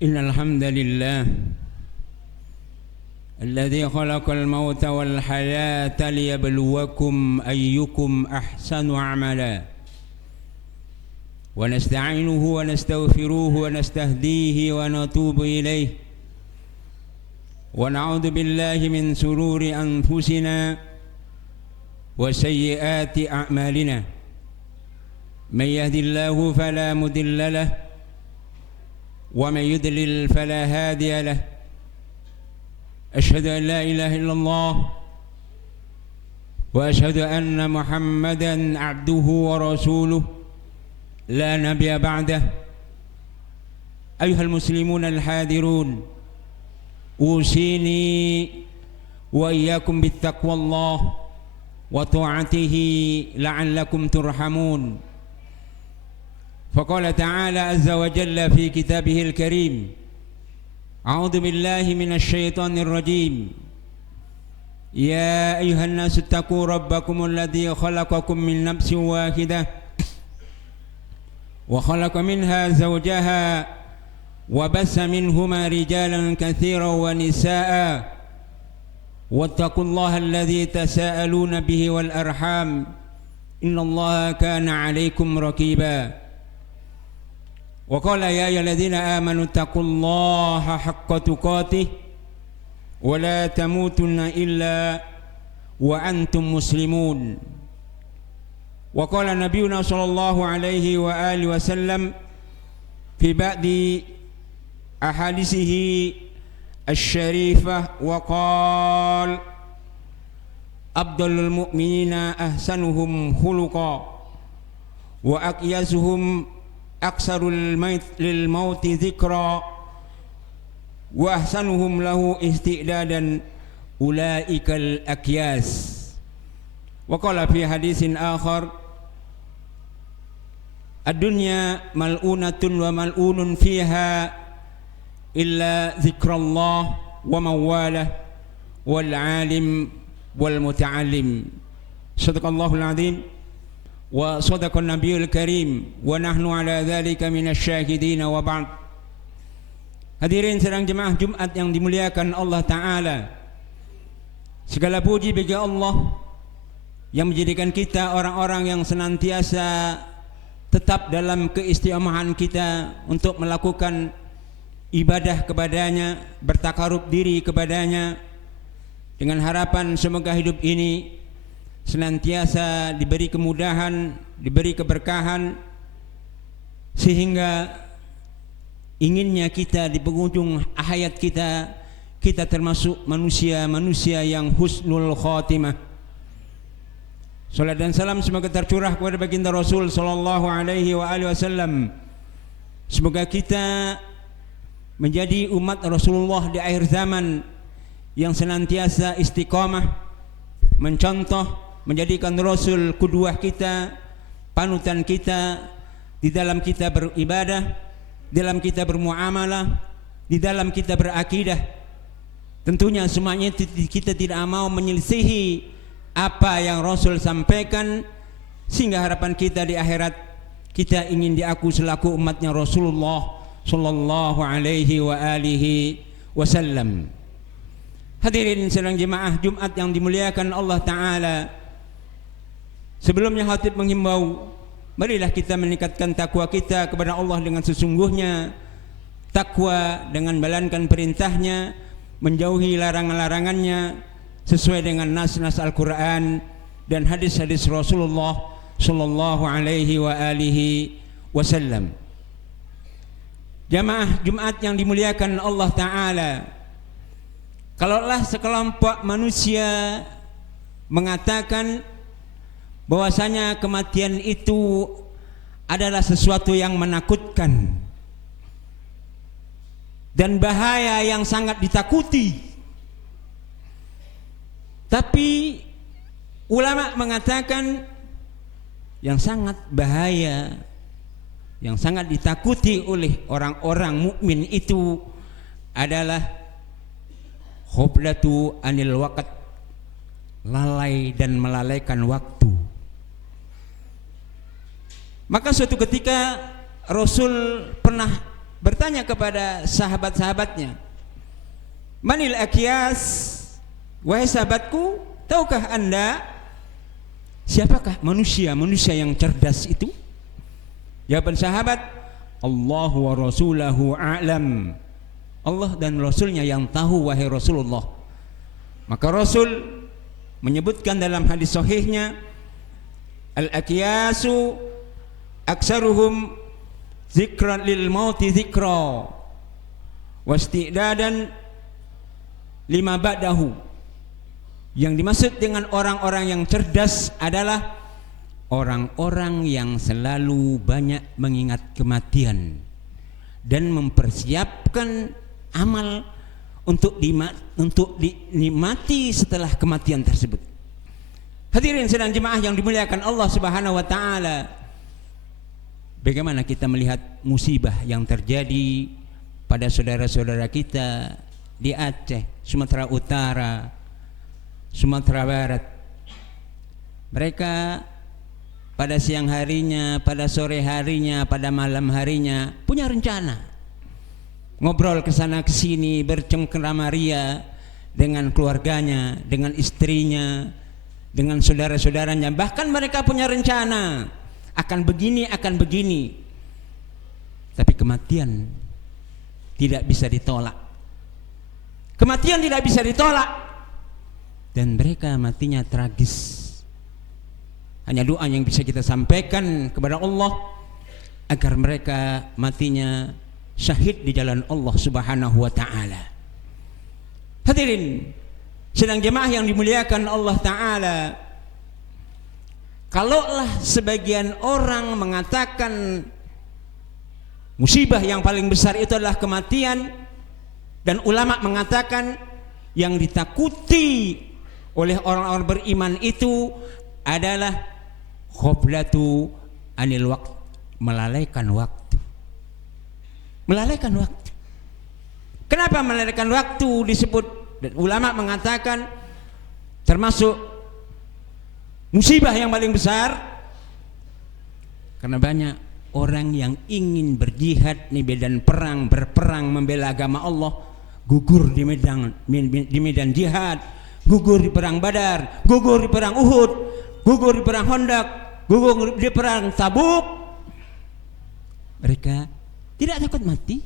إن الحمد لله الذي خلق الموت والحياة ليبلوكم أيكم أحسن عملا ونستعينه ونستغفروه ونستهديه ونتوب إليه ونعوذ بالله من شرور أنفسنا وسيئات أعمالنا من يهد الله فلا مضل له ومن يضلل فلا هادي له أشهد أن لا إله إلا الله وأشهد أن محمدا عبده ورسوله لا نبي بعده أيها المسلمون الحاضرون أوصيني وإياكم بالتقوى الله وطاعته لعلكم ترحمون فقال تعالى عز وجل في كتابه الكريم أعوذ بالله من الشيطان الرجيم يا أيها الناس اتقوا ربكم الذي خلقكم من نفس واحدة وخلق منها زوجها وبث منهما رجالا كثيرا ونساء واتقوا الله الذي تساءلون به والأرحام إن الله كان عليكم رقيبا وقال يا أيها الذين آمنوا اتقوا الله حق تقاته ولا تموتن إلا وأنتم مسلمون وقال نبينا صلى الله عليه وآله وسلم في بعض أحاديثه الشريفة وقال أفضل المؤمنين أحسنهم خلقا وأقيسهم أكثر للموت ذكرا وأحسنهم له استعدادا أولئك الأكياس وقال في حديث آخر الدنيا ملؤونة وملؤون فيها إلا ذكر الله ومن والاه والعالم والمتعلم صدق الله العظيم وصدق النبي الكريم ونحن على ذلك من الشاهدين وبعد. Hadirin sedang jemaah Jumat yang dimuliakan Allah Ta'ala, segala puji bagi Allah yang menjadikan kita orang-orang yang senantiasa tetap dalam keistiqomahan kita untuk melakukan ibadah kepadanya, bertakarub diri kepadanya, dengan harapan semoga hidup ini senantiasa diberi kemudahan, diberi keberkahan, sehingga inginnya kita di penghujung hayat kita termasuk manusia-manusia yang husnul khatimah. Salat dan salam semoga tercurah kepada baginda Rasul sallallahu alaihi wasallam. Semoga kita menjadi umat Rasulullah di akhir zaman yang senantiasa istiqamah, mencontoh, menjadikan Rasul qudwah kita, panutan kita di dalam kita beribadah, dalam kita bermuamalah, di dalam kita berakidah. Tentunya semuanya kita tidak mau menyelisihi apa yang Rasul sampaikan, sehingga harapan kita di akhirat kita ingin diaku selaku umatnya Rasulullah sallallahu alaihi wa alihi wasallam. Hadirin sedang jemaah Jumat yang dimuliakan Allah Ta'ala, sebelumnya khatib menghimbau, marilah kita meningkatkan takwa kita kepada Allah dengan sesungguhnya. Takwa dengan menjalankan perintahnya, menjauhi larangan-larangannya sesuai dengan nas-nas Al-Quran dan hadis-hadis Rasulullah sallallahu alaihi wa alihi wasallam. Jamaah Jumat yang dimuliakan Allah Ta'ala, kalaulah sekelompok manusia mengatakan bahwasanya kematian itu adalah sesuatu yang menakutkan dan bahaya yang sangat ditakuti, tapi ulama mengatakan yang sangat bahaya, yang sangat ditakuti oleh orang-orang mukmin itu adalah khoblatu anil waqt, lalai dan melalaikan waktu. Maka suatu ketika Rasul pernah bertanya kepada sahabat-sahabatnya, "Manil akyas?" Wahai sahabatku, tahukah anda siapakah manusia yang cerdas itu? Jawaban sahabat, "Allahu wa rasulahu a'lam." Allah dan Rasulnya yang tahu, wahai Rasulullah. Maka Rasul menyebutkan dalam hadis sahihnya, "Al-akyasu aksaruhum zikran lil mauti zikra wasti'dadan lima ba'dahu." Yang dimaksud dengan orang-orang yang cerdas adalah orang-orang yang selalu banyak mengingat kematian dan mempersiapkan amal untuk dinikmati setelah kematian tersebut. Hadirin sedang jemaah yang dimuliakan Allah Subhanahu wa taala, bagaimana kita melihat musibah yang terjadi pada saudara-saudara kita di Aceh, Sumatera Utara, Sumatera Barat. Mereka pada siang harinya, pada sore harinya, pada malam harinya punya rencana, ngobrol ke sana ke sini, bercengkerama ria dengan keluarganya, dengan istrinya, dengan saudara-saudaranya. Bahkan mereka punya rencana akan begini, akan begini. Tapi kematian tidak bisa ditolak. Kematian tidak bisa ditolak. Dan mereka matinya tragis. Hanya doa yang bisa kita sampaikan kepada Allah agar mereka matinya syahid di jalan Allah Subhanahu wa taala. Hadirin sedang jemaah yang dimuliakan Allah taala, kalaulah sebagian orang mengatakan musibah yang paling besar itu adalah kematian, dan ulama mengatakan yang ditakuti oleh orang-orang beriman itu adalah khoblatu anil waqt, melalaikan waktu. Melalaikan waktu. Kenapa melalaikan waktu disebut? Dan ulama mengatakan termasuk musibah yang paling besar karena banyak orang yang ingin berjihad di medan perang, berperang membela agama Allah, gugur di medan jihad, gugur di perang Badar, gugur di perang Uhud, gugur di perang Khandaq, gugur di perang Tabuk. Mereka tidak takut mati.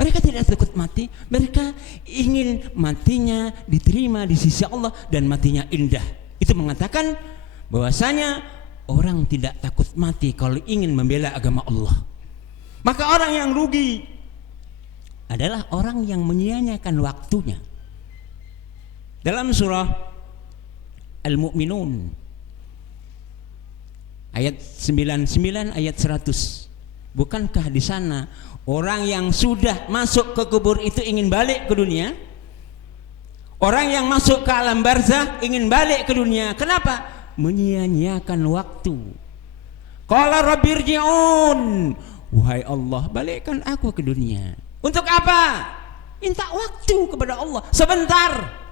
Mereka tidak takut mati. Mereka ingin matinya diterima di sisi Allah dan matinya indah. Itu mengatakan bahwasanya orang tidak takut mati kalau ingin membela agama Allah. Maka orang yang rugi adalah orang yang menyia-nyiakan waktunya. Dalam surah Al-Mu'minun ayat 99 ayat 100, bukankah di sana orang yang sudah masuk ke kubur itu ingin balik ke dunia? Orang yang masuk ke alam barzah ingin balik ke dunia. Kenapa? Menyia-nyiakan waktu. Qala rabbirji'un, wahai Allah, balikkan aku ke dunia. Untuk apa? Minta waktu kepada Allah sebentar.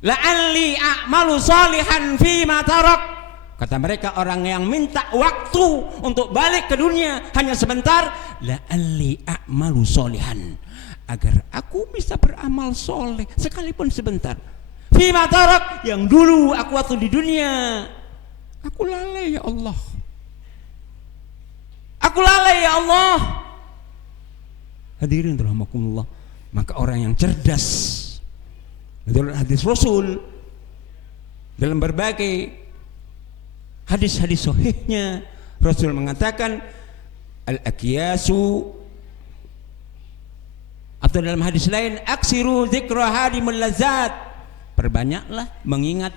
La'alli a'malu salihan fima tarak. Kata mereka, orang yang minta waktu untuk balik ke dunia hanya sebentar, la'alli a'malu salihan, agar aku bisa beramal soleh sekalipun sebentar. Fima tarak, yang dulu aku waktu di dunia aku lalai ya Allah. Aku lalai ya Allah. Hadirin rahimakumullah, maka orang yang cerdas, dalam hadis Rasul, dalam berbagai hadis-hadis sahihnya, Rasul mengatakan al-akyasu, atau dalam hadis lain aksiru dzikra hadimul lazat, perbanyaklah mengingat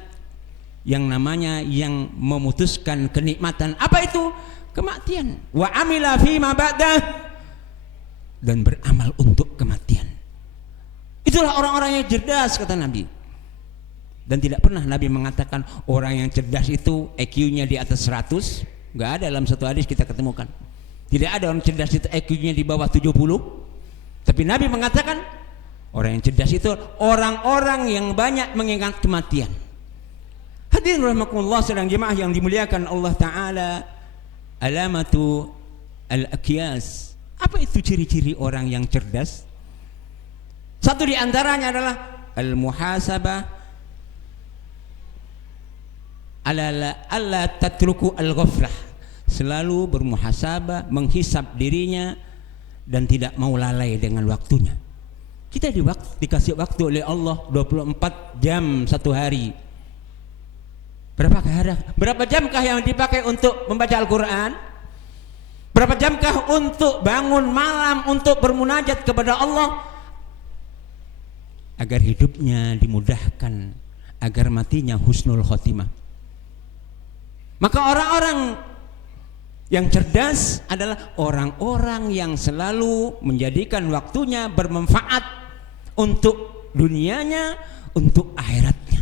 yang namanya yang memutuskan kenikmatan. Apa itu? Kematian. Wa amila fima ba'dah, dan beramal untuk kematian. Itulah orang-orang yang cerdas, kata Nabi. Dan tidak pernah Nabi mengatakan orang yang cerdas itu IQ-nya di atas 100. Enggak ada dalam satu hadis kita ketemukan. Tidak ada orang cerdas itu IQ-nya di bawah 70. Tapi Nabi mengatakan orang yang cerdas itu orang-orang yang banyak mengingat kematian. Hadirin rahimakumullah sedang jemaah yang dimuliakan Allah Ta'ala, alamatu al-akyas, Apa itu ciri-ciri orang yang cerdas? Satu di antaranya adalah al-muhasabah alla tatruku al-ghaflah. Selalu bermuhasabah, menghisab dirinya dan tidak mau lalai dengan waktunya. Kita dikasih waktu oleh Allah 24 jam satu hari. Berapa jamkah yang dipakai untuk membaca Al-Quran? Berapa jamkah untuk bangun malam untuk bermunajat kepada Allah agar hidupnya dimudahkan, agar matinya husnul khotimah? Maka orang-orang yang cerdas adalah orang-orang yang selalu menjadikan waktunya bermanfaat untuk dunianya, untuk akhiratnya.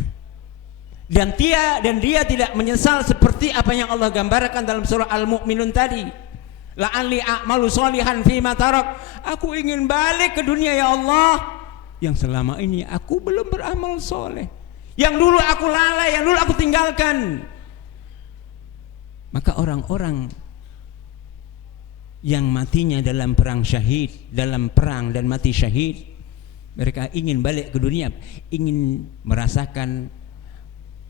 Dan dia tidak menyesal seperti apa yang Allah gambarkan dalam surah Al-Mu'minun tadi. La'alli a'malu sholihan fima tarak. Aku ingin balik ke dunia ya Allah, yang selama ini aku belum beramal soleh, yang dulu aku lalai, yang dulu aku tinggalkan. Maka orang-orang yang matinya dalam perang syahid, dalam perang dan mati syahid, mereka ingin balik ke dunia, ingin merasakan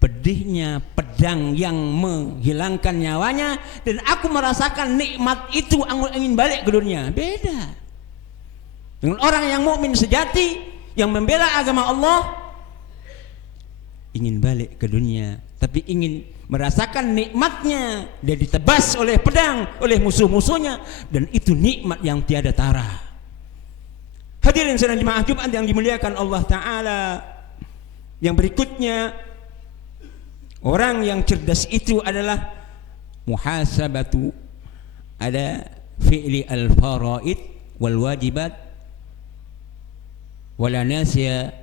pedihnya pedang yang menghilangkan nyawanya, dan aku merasakan nikmat itu, aku ingin balik ke dunia. Beda dengan orang yang mukmin sejati yang membela agama Allah, ingin balik ke dunia tapi ingin merasakan nikmatnya. Dia ditebas oleh pedang, oleh musuh-musuhnya, dan itu nikmat yang tiada tara. Hadirin sedang jemaah Jumat yang dimuliakan Allah Ta'ala, yang berikutnya, orang yang cerdas itu adalah muhasabatu ada fi'li al-faraid wal wajibat wala nasiya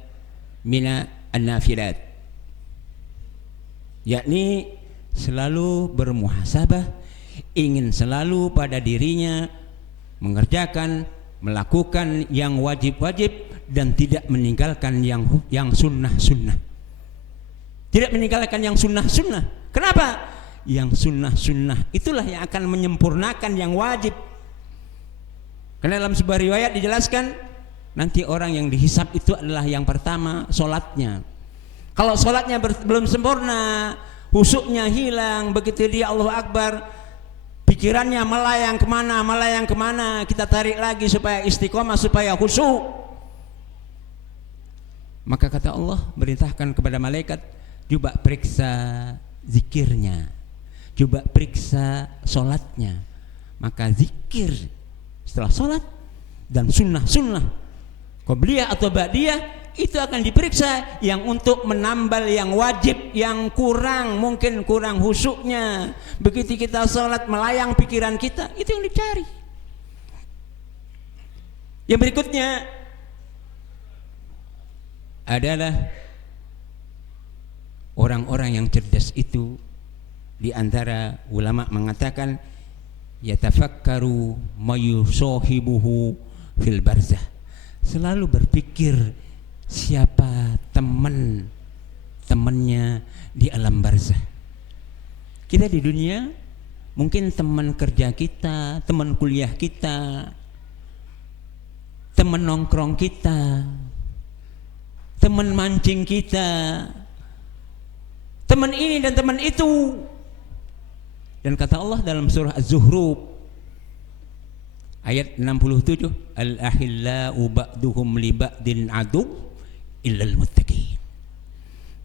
mina an-nafilat, yakni selalu bermuhasabah, ingin selalu pada dirinya mengerjakan, melakukan yang wajib-wajib dan tidak meninggalkan yang sunnah-sunnah. Tidak meninggalkan yang sunnah-sunnah. Kenapa? Yang sunnah-sunnah itulah yang akan menyempurnakan yang wajib. Karena dalam sebuah riwayat dijelaskan, nanti orang yang dihisab itu adalah yang pertama solatnya. Kalau solatnya belum sempurna, husuknya hilang, begitu dia Allahu Akbar, pikirannya melayang kemana, kita tarik lagi supaya istiqomah, supaya khusyuk. Maka kata Allah, merintahkan kepada malaikat, coba periksa zikirnya, coba periksa solatnya. Maka zikir setelah solat dan sunnah-sunnah qobliyah atau ba'diyah itu akan diperiksa, yang untuk menambal yang wajib, yang kurang, mungkin kurang khusyuknya. Begitu kita sholat melayang pikiran kita, itu yang dicari. Yang berikutnya adalah orang-orang yang cerdas itu, di antara ulama mengatakan yatafakkaru mayusohibuhu fil barzah, selalu berpikir siapa temannya di alam barzah. Kita di dunia mungkin teman kerja kita, teman kuliah kita, teman nongkrong kita, teman mancing kita, teman ini dan teman itu. Dan kata Allah dalam surah Az-Zuhruf ayat 67, al-ahillau ba'duhum li ba'din adu illal muttaqin.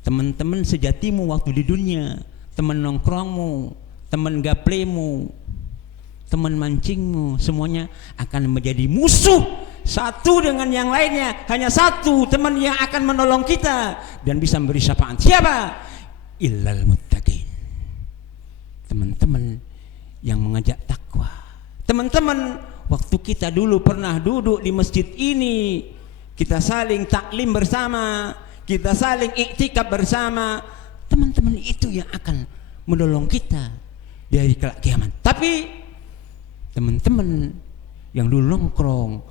Teman-teman sejatimu waktu di dunia, teman nongkrongmu, teman gaplemu, teman mancingmu, semuanya akan menjadi musuh satu dengan yang lainnya. Hanya satu teman yang akan menolong kita dan bisa memberi syafaat. Siapa? Illal muttaqin. Teman-teman yang mengajak takwa. Teman-teman, waktu kita dulu pernah duduk di masjid ini, kita saling taklim bersama, kita saling iktikaf bersama. Teman-teman itu yang akan menolong kita dari kelak kiamat. Tapi teman-teman yang dulu nongkrong,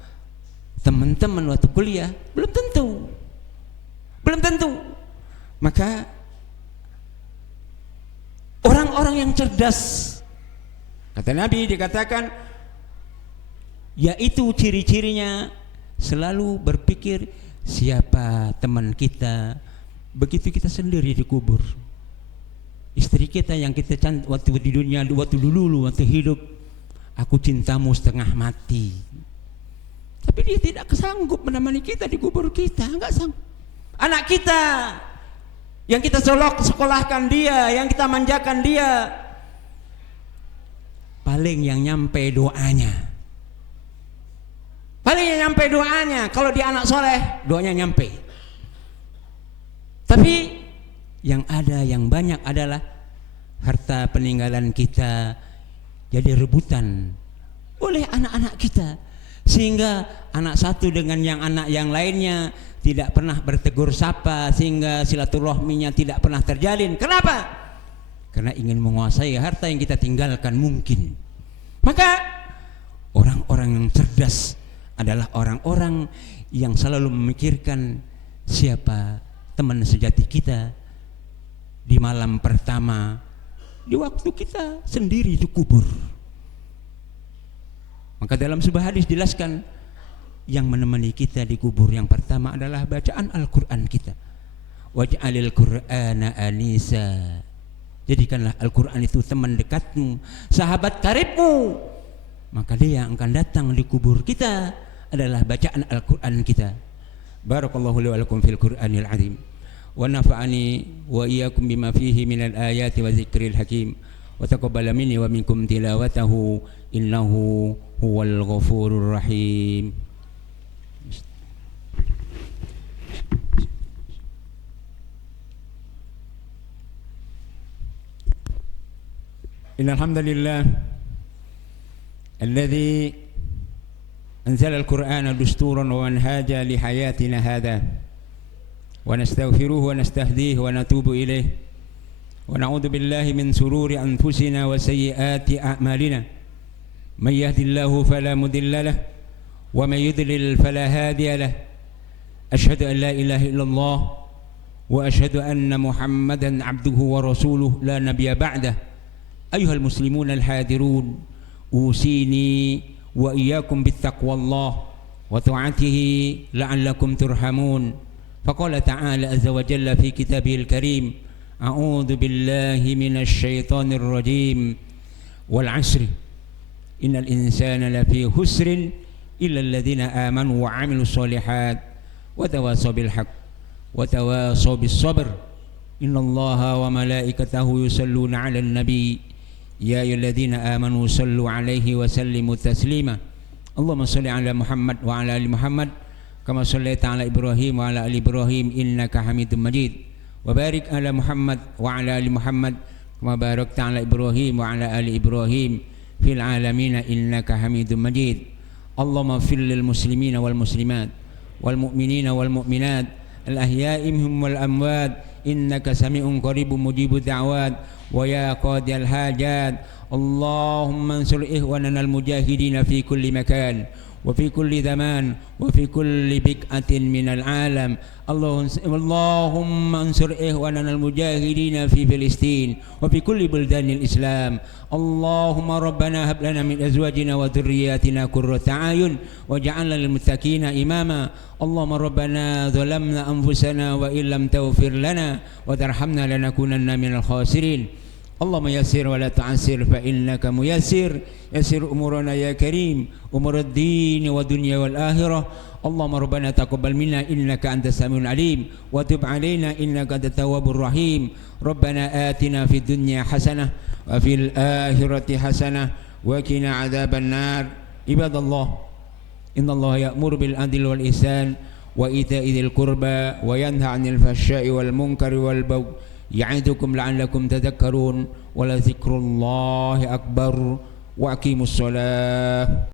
teman-teman waktu kuliah, belum tentu. Maka orang-orang yang cerdas, kata Nabi, dikatakan yaitu ciri-cirinya selalu berpikir siapa teman kita begitu kita sendiri dikubur. Istri kita yang kita waktu di dunia, waktu dulu, waktu hidup, aku cintamu setengah mati. Tapi dia tidak sanggup menemani kita di kubur kita, enggak sanggup. Anak kita yang kita sekolahkan dia, yang kita manjakan dia, paling yang nyampe doanya. Paling yang nyampe doanya. Kalau dia anak soleh, doanya nyampe. Tapi yang ada, yang banyak adalah harta peninggalan kita jadi rebutan oleh anak-anak kita, sehingga anak satu dengan anak yang lainnya tidak pernah bertegur sapa, sehingga silaturahminya tidak pernah terjalin. Kenapa? Karena ingin menguasai harta yang kita tinggalkan mungkin. Maka orang-orang yang cerdas adalah orang-orang yang selalu memikirkan siapa teman sejati kita di malam pertama, di waktu kita sendiri dikubur. Maka dalam sebuah hadis dijelaskan yang menemani kita di kubur yang pertama adalah bacaan Al-Quran kita. Waj'alil Qur'ana anisa. Jadikanlah Al-Quran itu teman dekatmu, sahabat karibmu. Maka dia yang akan datang di kubur kita adalah bacaan Al-Quran kita. Barakallahu li wa lakum fil Qur'anil azim. Wa nafa'ani wa iyyakum bima fihi minal ayati wa dzikril hakim. Wa taqabbala minni wa minkum tilawatahu innahu huwal ghafurur rahim. Innal hamdalillah الذي أنزل القرآن دستورا ومنهاجا لحياتنا هذا ونستغفره ونستهديه ونتوب إليه ونعوذ بالله من شرور أنفسنا وسيئات أعمالنا من يهد الله فلا مضل له ومن يضلل فلا هادي له أشهد أن لا إله إلا الله وأشهد أن محمدا عبده ورسوله لا نبي بعده أيها المسلمون الحاضرون أوصيني وإياكم بالتقوى الله وطاعته لعلكم ترحمون فقال تعالى عز وجل في كتابه الكريم أعوذ بالله من الشيطان الرجيم والعصر إن الإنسان لفي خسر إلا الذين آمنوا وعملوا الصالحات وتواصوا بالحق وتواصوا بالصبر إن الله وملائكته يصلون على النبي يا أيها الذين آمنوا صلوا عليه وسلموا تسليما اللهم صل على محمد وعلى آل محمد كما صليت على إبراهيم وعلى آل إبراهيم إنك حميد مجيد وبارك على محمد وعلى آل محمد كما باركت على إبراهيم وعلى آل إبراهيم في العالمين إنك حميد مجيد اللهم اغفر للمسلمين والمسلمات والمؤمنين والمؤمنات الأحياء منهم والأموات إنك سميع قريب مجيب الدعوات ويا قاضي الحاجات اللهم انصر إخواننا المجاهدين في كل مكان وفي كل زمان وفي كل بقعة من العالم اللهم انصر إخواننا المجاهدين في فلسطين وفي كل بلدان الإسلام اللهم ربنا هب لنا من أزواجنا وذرياتنا قرة أعين واجعلنا للمتقين إماما اللهم ربنا ظلمنا أنفسنا وإن لم تغفر لنا وترحمنا لنكونن من الخاسرين اللهم يسر ولا تعسر فإنك ميسر يسر أمورنا يا كريم أمور الدين والدنيا والآخرة اللهم ربنا تقبل منا إنك أنت السميع العليم وتب علينا إنك أنت التواب الرحيم ربنا آتنا في الدنيا حسنة وفي الآخرة حسنة وقنا عذاب النار عباد الله إن الله يأمر بالعدل والإحسان وإيتاء ذي القربى وينهى عن الفحشاء والمنكر والبغي يعظكم لعلكم تذكرون ولذكر الله أكبر وأقيموا الصلاة